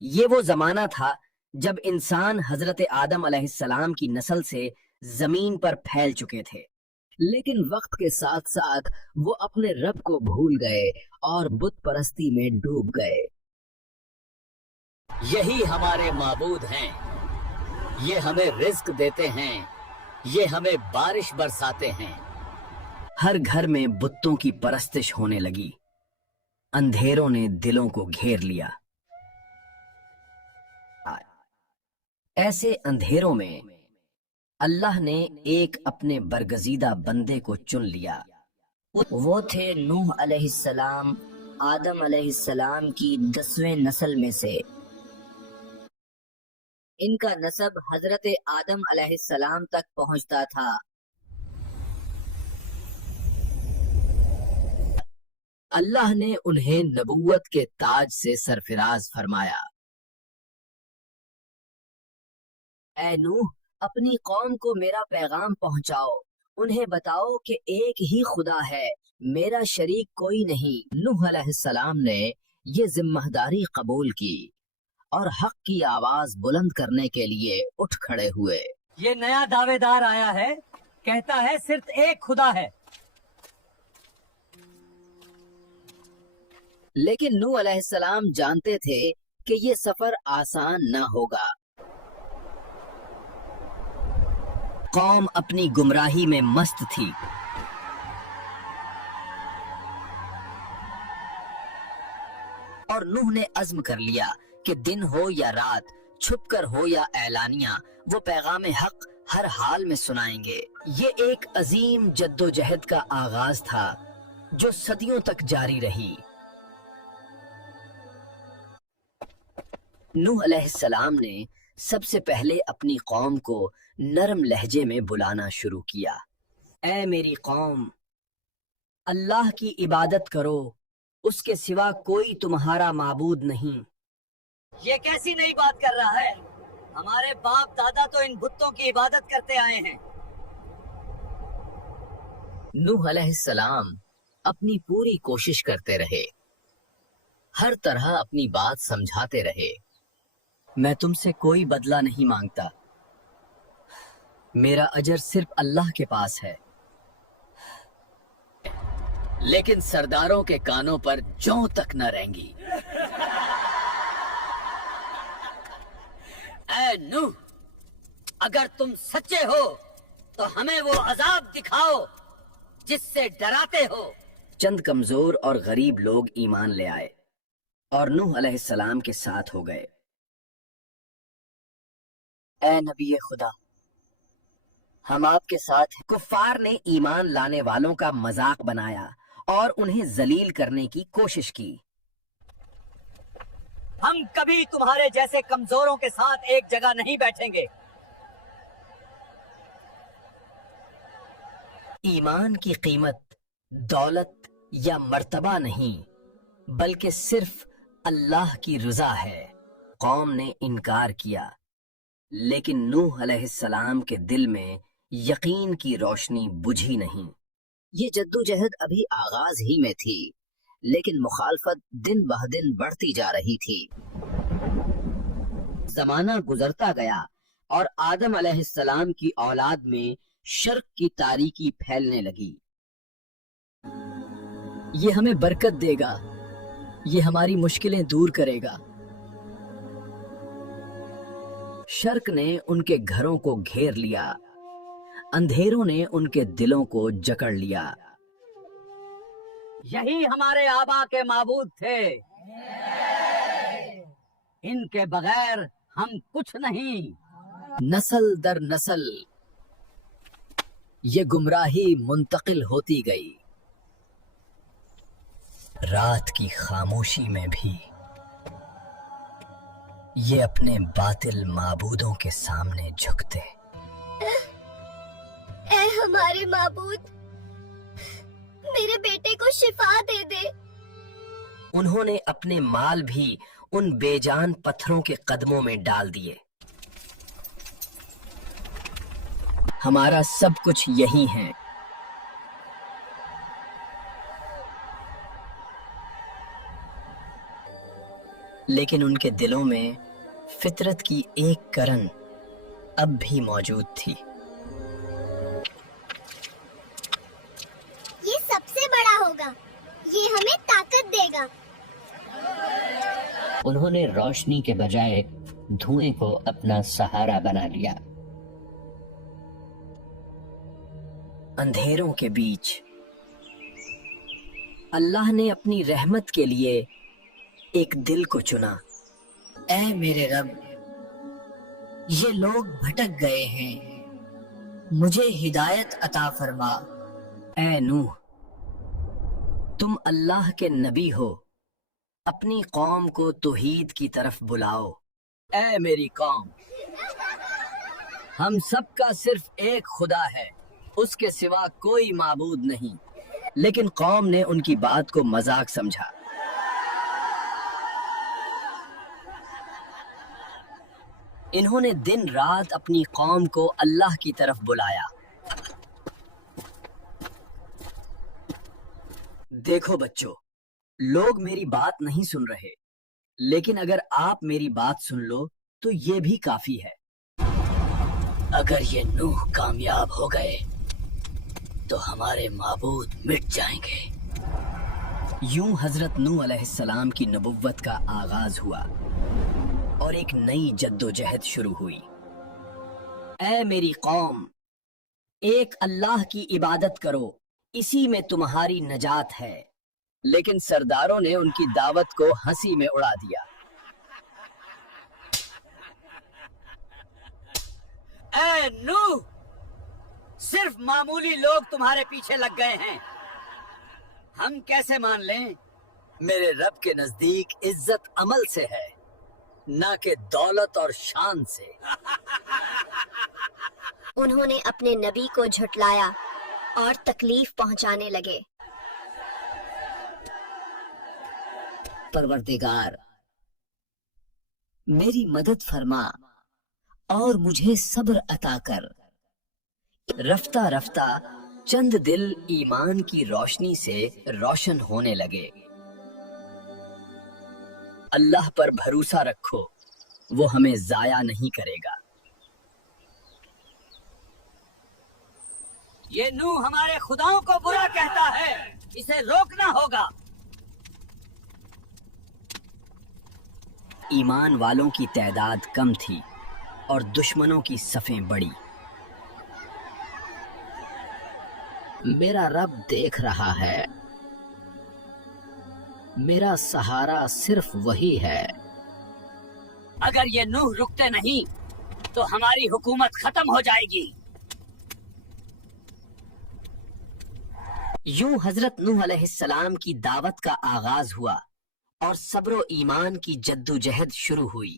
یہ وہ زمانہ تھا جب انسان حضرت آدم علیہ السلام کی نسل سے زمین پر پھیل چکے تھے، لیکن وقت کے ساتھ ساتھ وہ اپنے رب کو بھول گئے اور بت پرستی میں ڈوب گئے۔ یہی ہمارے معبود ہیں، یہ ہمیں رزق دیتے ہیں، یہ ہمیں بارش برساتے ہیں۔ ہر گھر میں بتوں کی پرستش ہونے لگی، اندھیروں نے دلوں کو گھیر لیا۔ ایسے اندھیروں میں اللہ نے ایک اپنے برگزیدہ بندے کو چن لیا۔ وہ تھے نوح علیہ السلام، آدم علیہ السلام کی 10ویں نسل میں سے۔ ان کا نسب حضرت آدم علیہ السلام تک پہنچتا تھا۔ اللہ نے انہیں نبوت کے تاج سے سرفراز فرمایا۔ اے نوح، اپنی قوم کو میرا پیغام پہنچاؤ، انہیں بتاؤ کہ ایک ہی خدا ہے، میرا شریک کوئی نہیں۔ نوح علیہ السلام نے یہ ذمہ داری قبول کی اور حق کی آواز بلند کرنے کے لیے اٹھ کھڑے ہوئے۔ یہ نیا دعوے دار آیا ہے، کہتا ہے صرف ایک خدا ہے۔ لیکن نوح علیہ السلام جانتے تھے کہ یہ سفر آسان نہ ہوگا۔ قوم اپنی گمراہی میں مست تھی۔ اور نوح نے عزم کر لیا کہ دن ہو یا رات، چھپ کر ہو یا اعلانیہ، وہ پیغام حق ہر حال میں سنائیں گے۔ یہ ایک عظیم جدوجہد کا آغاز تھا جو صدیوں تک جاری رہی۔ نوح علیہ السلام نے سب سے پہلے اپنی قوم کو نرم لہجے میں بلانا شروع کیا۔ اے میری قوم، اللہ کی عبادت کرو، اس کے سوا کوئی تمہارا معبود نہیں۔ یہ کیسی نئی بات کر رہا ہے؟ ہمارے باپ دادا تو ان بتوں کی عبادت کرتے آئے ہیں۔ نوح علیہ السلام اپنی پوری کوشش کرتے رہے، ہر طرح اپنی بات سمجھاتے رہے۔ میں تم سے کوئی بدلہ نہیں مانگتا، میرا اجر صرف اللہ کے پاس ہے۔ لیکن سرداروں کے کانوں پر جوں تک نہ رہیں گی۔ اے نوح، اگر تم سچے ہو تو ہمیں وہ عذاب دکھاؤ جس سے ڈراتے ہو۔ چند کمزور اور غریب لوگ ایمان لے آئے اور نوح علیہ السلام کے ساتھ ہو گئے۔ اے نبی خدا، ہم آپ کے ساتھ ہیں۔ کفار نے ایمان لانے والوں کا مذاق بنایا اور انہیں ذلیل کرنے کی کوشش کی۔ ہم کبھی تمہارے جیسے کمزوروں کے ساتھ ایک جگہ نہیں بیٹھیں گے۔ ایمان کی قیمت دولت یا مرتبہ نہیں، بلکہ صرف اللہ کی رضا ہے۔ قوم نے انکار کیا، لیکن نوح علیہ السلام کے دل میں یقین کی روشنی بجھی نہیں۔ یہ جدوجہد ابھی آغاز ہی میں تھی، لیکن مخالفت دن بہ دن بڑھتی جا رہی تھی۔ زمانہ گزرتا گیا اور آدم علیہ السلام کی اولاد میں شرک کی تاریکی پھیلنے لگی۔ یہ ہمیں برکت دے گا، یہ ہماری مشکلیں دور کرے گا۔ شرک نے ان کے گھروں کو گھیر لیا، اندھیروں نے ان کے دلوں کو جکڑ لیا۔ یہی ہمارے آبا کے معبود تھے، ان کے بغیر ہم کچھ نہیں۔ نسل در نسل یہ گمراہی منتقل ہوتی گئی۔ رات کی خاموشی میں بھی یہ اپنے باطل معبودوں کے سامنے جھکتے۔ اے ہمارے معبود، میرے بیٹے کو شفا دے دے۔ انہوں نے اپنے مال بھی ان بے جان پتھروں کے قدموں میں ڈال دیے۔ ہمارا سب کچھ یہی ہے۔ لیکن ان کے دلوں میں فطرت کی ایک کرن اب بھی موجود تھی۔ یہ سب سے بڑا ہوگا، یہ ہمیں طاقت دے گا۔ انہوں نے روشنی کے بجائے دھوئیں کو اپنا سہارا بنا لیا۔ اندھیروں کے بیچ اللہ نے اپنی رحمت کے لیے ایک دل کو چنا۔ اے میرے رب، یہ لوگ بھٹک گئے ہیں، مجھے ہدایت عطا فرما۔ اے نوح، تم اللہ کے نبی ہو، اپنی قوم کو توحید کی طرف بلاؤ۔ اے میری قوم، ہم سب کا صرف ایک خدا ہے، اس کے سوا کوئی معبود نہیں۔ لیکن قوم نے ان کی بات کو مذاق سمجھا۔ انہوں نے دن رات اپنی قوم کو اللہ کی طرف بلایا۔ دیکھو بچوں، لوگ میری بات نہیں سن رہے، لیکن اگر آپ میری بات سن لو تو یہ بھی کافی ہے۔ اگر یہ نوح کامیاب ہو گئے تو ہمارے معبود مٹ جائیں گے۔ یوں حضرت نوح علیہ السلام کی نبوت کا آغاز ہوا اور ایک نئی جد و جہد شروع ہوئی۔ اے میری قوم، ایک اللہ کی عبادت کرو، اسی میں تمہاری نجات ہے۔ لیکن سرداروں نے ان کی دعوت کو ہنسی میں اڑا دیا۔ اے نوح، صرف معمولی لوگ تمہارے پیچھے لگ گئے ہیں، ہم کیسے مان لیں؟ میرے رب کے نزدیک عزت عمل سے ہے، نہ کہ دولت اور شان سے۔ انہوں نے اپنے نبی کو جھٹلایا اور تکلیف پہنچانے لگے۔ پروردگار، میری مدد فرما اور مجھے صبر عطا کر۔ رفتہ رفتہ چند دل ایمان کی روشنی سے روشن ہونے لگے۔ اللہ پر بھروسہ رکھو، وہ ہمیں ضائع نہیں کرے گا۔ یہ نوح ہمارے خداؤں کو برا کہتا ہے، اسے روکنا ہوگا۔ ایمان والوں کی تعداد کم تھی اور دشمنوں کی صفیں بڑی۔ میرا رب دیکھ رہا ہے، میرا سہارا صرف وہی ہے۔ اگر یہ نوح رکتے نہیں تو ہماری حکومت ختم ہو جائے گی۔ یوں حضرت نوح علیہ السلام کی دعوت کا آغاز ہوا اور صبر و ایمان کی جد و جہد شروع ہوئی۔